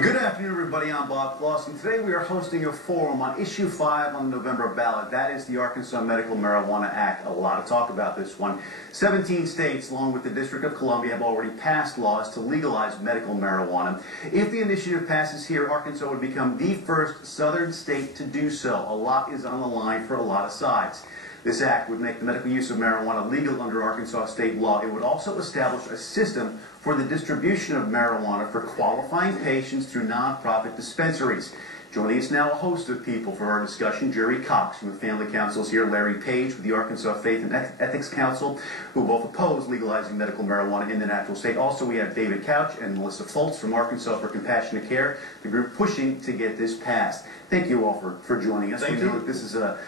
Good afternoon, everybody. I'm Bob Clausen. Today we are hosting a forum on Issue 5 on the November ballot. That is the Arkansas Medical Marijuana Act. A lot of talk about this one. 17 states, along with the District of Columbia, have already passed laws to legalize medical marijuana. If the initiative passes here, Arkansas would become the first southern state to do so. A lot is on the line for a lot of sides. This act would make the medical use of marijuana legal under Arkansas state law. It would also establish a system for the distribution of marijuana for qualifying patients through nonprofit dispensaries. Joining us now, a host of people for our discussion. Jerry Cox from the Family Council is here. Larry Page with the Arkansas Faith and Ethics Council, who both oppose legalizing medical marijuana in the natural state. Also, we have David Couch and Melissa Foltz from Arkansas for Compassionate Care, the group pushing to get this passed. Thank you all for joining us. Thank you. This is a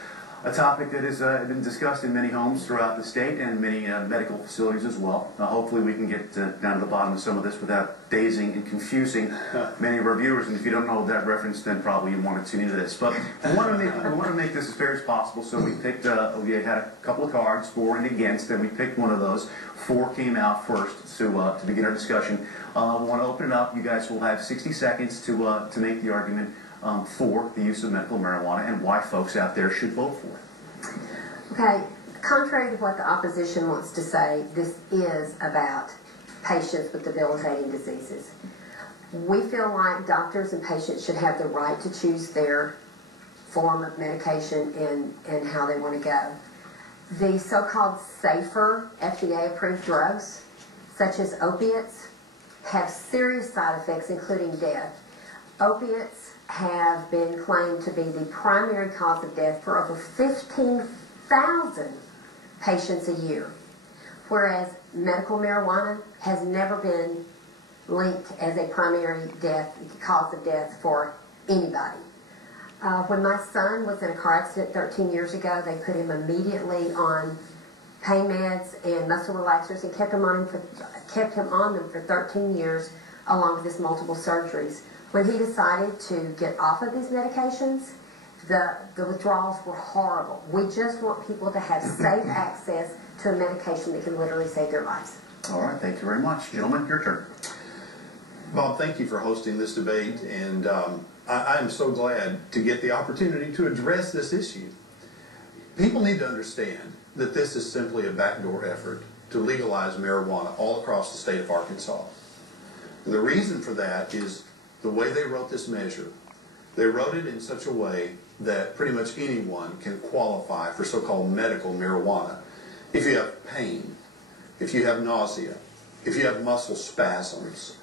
topic that has been discussed in many homes throughout the state and many medical facilities as well. Hopefully we can get down to the bottom of some of this without dazing and confusing many of our viewers. And if you don't know that reference, then probably you want to tune into this. But we want to make this as fair as possible, so we picked, we had a couple of cards, for and against, and we picked one of those. 4 came out first to begin our discussion. We want to open it up. You guys will have 60 seconds to make the argument for the use of medical marijuana and why folks out there should vote for it. Okay, contrary to what the opposition wants to say, this is about patients with debilitating diseases. We feel like doctors and patients should have the right to choose their form of medication and how they want to go. The so-called safer FDA-approved drugs, such as opiates, have serious side effects, including death. Opiates have been claimed to be the primary cause of death for over 15,000 patients a year, whereas medical marijuana has never been linked as a primary cause of death for anybody. When my son was in a car accident 13 years ago, they put him immediately on pain meds and muscle relaxers and kept him on them for 13 years, along with his multiple surgeries. When he decided to get off of these medications, the withdrawals were horrible. We just want people to have safe access to a medication that can literally save their lives. All right, thank you very much. Gentlemen, your turn. Bob, thank you for hosting this debate, and I am so glad to get the opportunity to address this issue. People need to understand that this is simply a backdoor effort to legalize marijuana all across the state of Arkansas. And the reason for that is the way they wrote this measure. They wrote it in such a way that pretty much anyone can qualify for so-called medical marijuana. If you have pain, if you have nausea, if you have muscle spasms,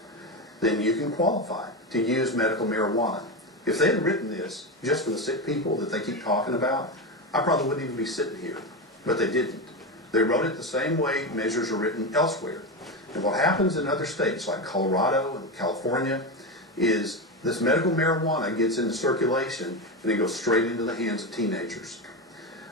then you can qualify to use medical marijuana. If they had written this just for the sick people that they keep talking about, I probably wouldn't even be sitting here. But they didn't. They wrote it the same way measures are written elsewhere. And what happens in other states like Colorado and California is this medical marijuana gets into circulation and it goes straight into the hands of teenagers.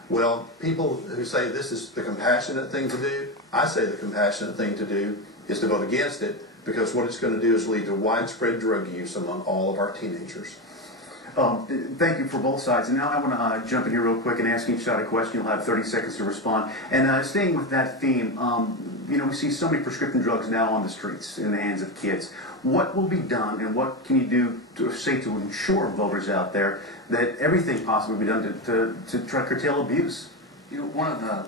Well, people who say this is the compassionate thing to do, I say the compassionate thing to do is to vote against it, because what it's going to do is lead to widespread drug use among all of our teenagers. Thank you for both sides. And now I want to jump in here real quick and ask each side a question. You'll have 30 seconds to respond. And staying with that theme, you know, we see so many prescription drugs now on the streets in the hands of kids. What will be done, and what can you do to ensure voters out there that everything possible will be done to try to curtail abuse? You know, one of the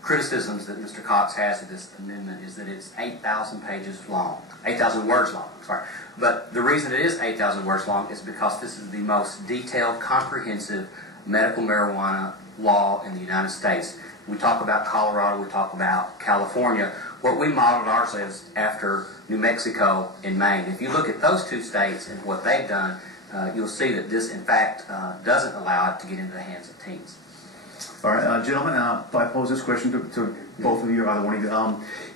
criticisms that Mr. Cox has of this amendment is that it's 8,000 pages long, 8,000 words long, sorry. But the reason it is 8,000 words long is because this is the most detailed, comprehensive medical marijuana law in the United States. We talk about Colorado, we talk about California. What we modeled ours is after New Mexico and Maine. If you look at those two states and what they've done, you'll see that this, in fact, doesn't allow it to get into the hands of teens. All right, gentlemen, I pose this question to both of you, either one of you.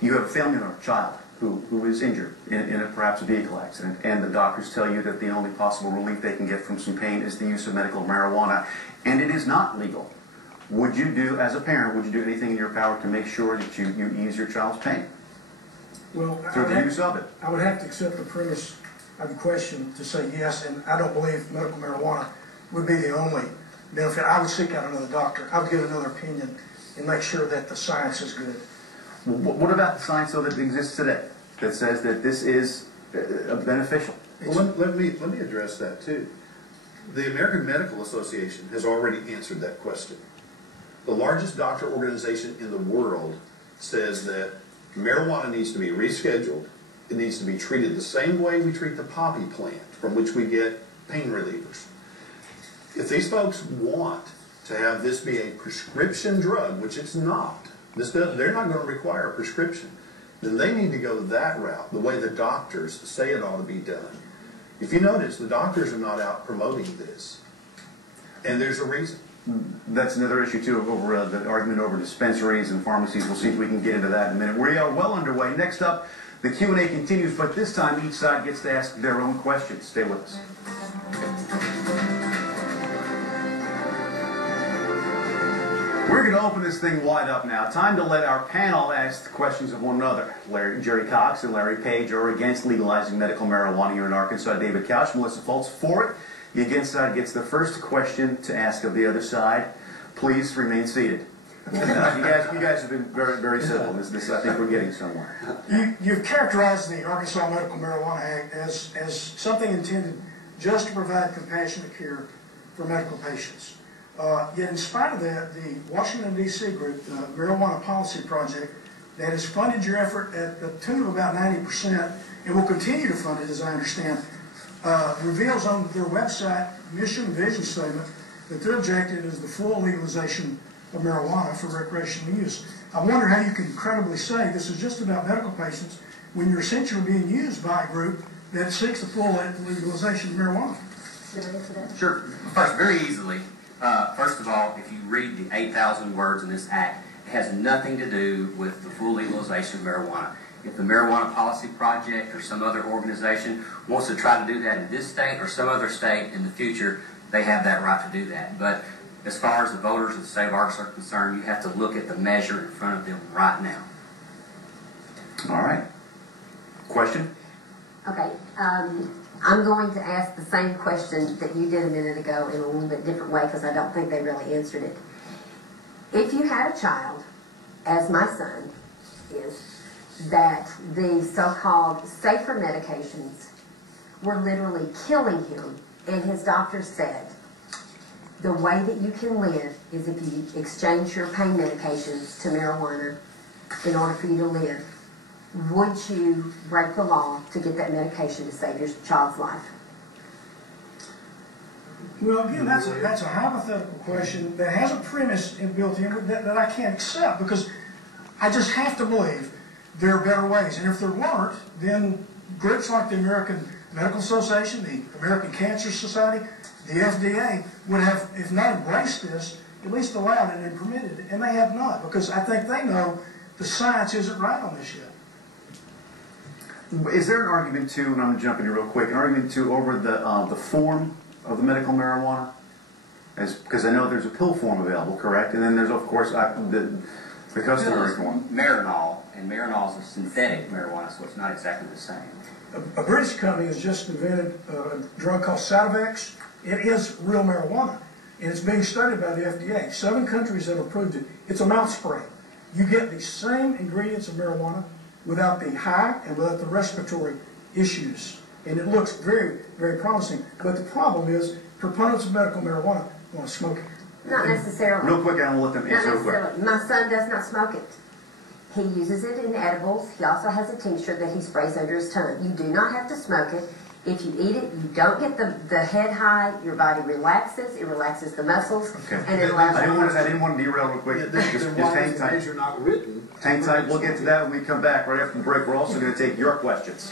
You have a family member, a child, who is injured in perhaps a vehicle accident, and the doctors tell you that the only possible relief they can get from some pain is the use of medical marijuana, and it is not legal. Would you do, as a parent, would you do anything in your power to make sure that you ease your child's pain? Well, through the use of it? I would have to accept the premise of the question to say yes, and I don't believe medical marijuana would be the only benefit. I would seek out another doctor. I would get another opinion and make sure that the science is good. What about the science, though, that exists today that says that this is beneficial. Well, let me address that too. The American Medical Association has already answered that question. The largest doctor organization in the world says that marijuana needs to be rescheduled. It needs to be treated the same way we treat the poppy plant, from which we get pain relievers. If these folks want to have this be a prescription drug, which it's not, they're not going to require a prescription, then they need to go that route, the way the doctors say it ought to be done. If you notice, the doctors are not out promoting this, and there's a reason. That's another issue too, over the argument over dispensaries and pharmacies. We'll see if we can get into that in a minute. We are well underway. Next up, the Q&A continues, but this time each side gets to ask their own questions. Stay with us. We're going to open this thing wide up now. Time to let our panel ask the questions of one another. Jerry Cox and Larry Page are against legalizing medical marijuana here in Arkansas. David Couch, Melissa Foltz for it. The against side gets the first question to ask of the other side. Please remain seated. You guys have been very, very civil. This, I think we're getting somewhere. You've characterized the Arkansas Medical Marijuana Act as something intended just to provide compassionate care for medical patients. Yet in spite of that, the Washington, D.C. group, the Marijuana Policy Project, that has funded your effort at the tune of about 90% and will continue to fund it, as I understand, reveals on their website mission and vision statement that their objective is the full legalization of marijuana for recreational use. I wonder how you can credibly say this is just about medical patients when you're essentially being used by a group that seeks the full legalization of marijuana. Sure. First, very easily. First of all, if you read the 8,000 words in this act, it has nothing to do with the full legalization of marijuana. If the Marijuana Policy Project or some other organization wants to try to do that in this state or some other state in the future, they have that right to do that. But as far as the voters of the state of Arkansas are concerned, you have to look at the measure in front of them right now. All right. Question? Okay. I'm going to ask the same question that you did a minute ago in a little bit different way because I don't think they really answered it. If you had a child, as my son is, that the so-called safer medications were literally killing him, and his doctor said, the way that you can live is if you exchange your pain medications to marijuana in order for you to live, would you break the law to get that medication to save your child's life? Well, again, that's a hypothetical question that has a premise built in that I can't accept because I just have to believe there are better ways. And if there weren't, then groups like the American Medical Association, the American Cancer Society, the FDA would have, if not embraced this, at least allowed it and permitted it. And they have not because I think they know the science isn't right on this yet. Is there an argument too, and I'm going to jump in here real quick, an argument too over the form of the medical marijuana? Because I know there's a pill form available, correct? And then there's, of course, the customary form. Marinol, and Marinol is a synthetic marijuana, so it's not exactly the same. A British company has just invented a drug called Sativex. It is real marijuana, and it's being studied by the FDA. 7 countries have approved it. It's a mouth spray. You get the same ingredients of marijuana without the high and without the respiratory issues. And it looks very, very promising. But the problem is, proponents of medical marijuana want to smoke it. Not necessarily. Real quick, I will let them answer real quick. My son does not smoke it. He uses it in edibles. He also has a tincture that he sprays under his tongue. You do not have to smoke it. If you eat it, you don't get the head high. Your body relaxes. It relaxes the muscles. Okay. And it allows I didn't want to derail real quick. Just hang tight. Measure not written. Hang tight. We'll get to that when we come back right after the break. We're also going to take your questions.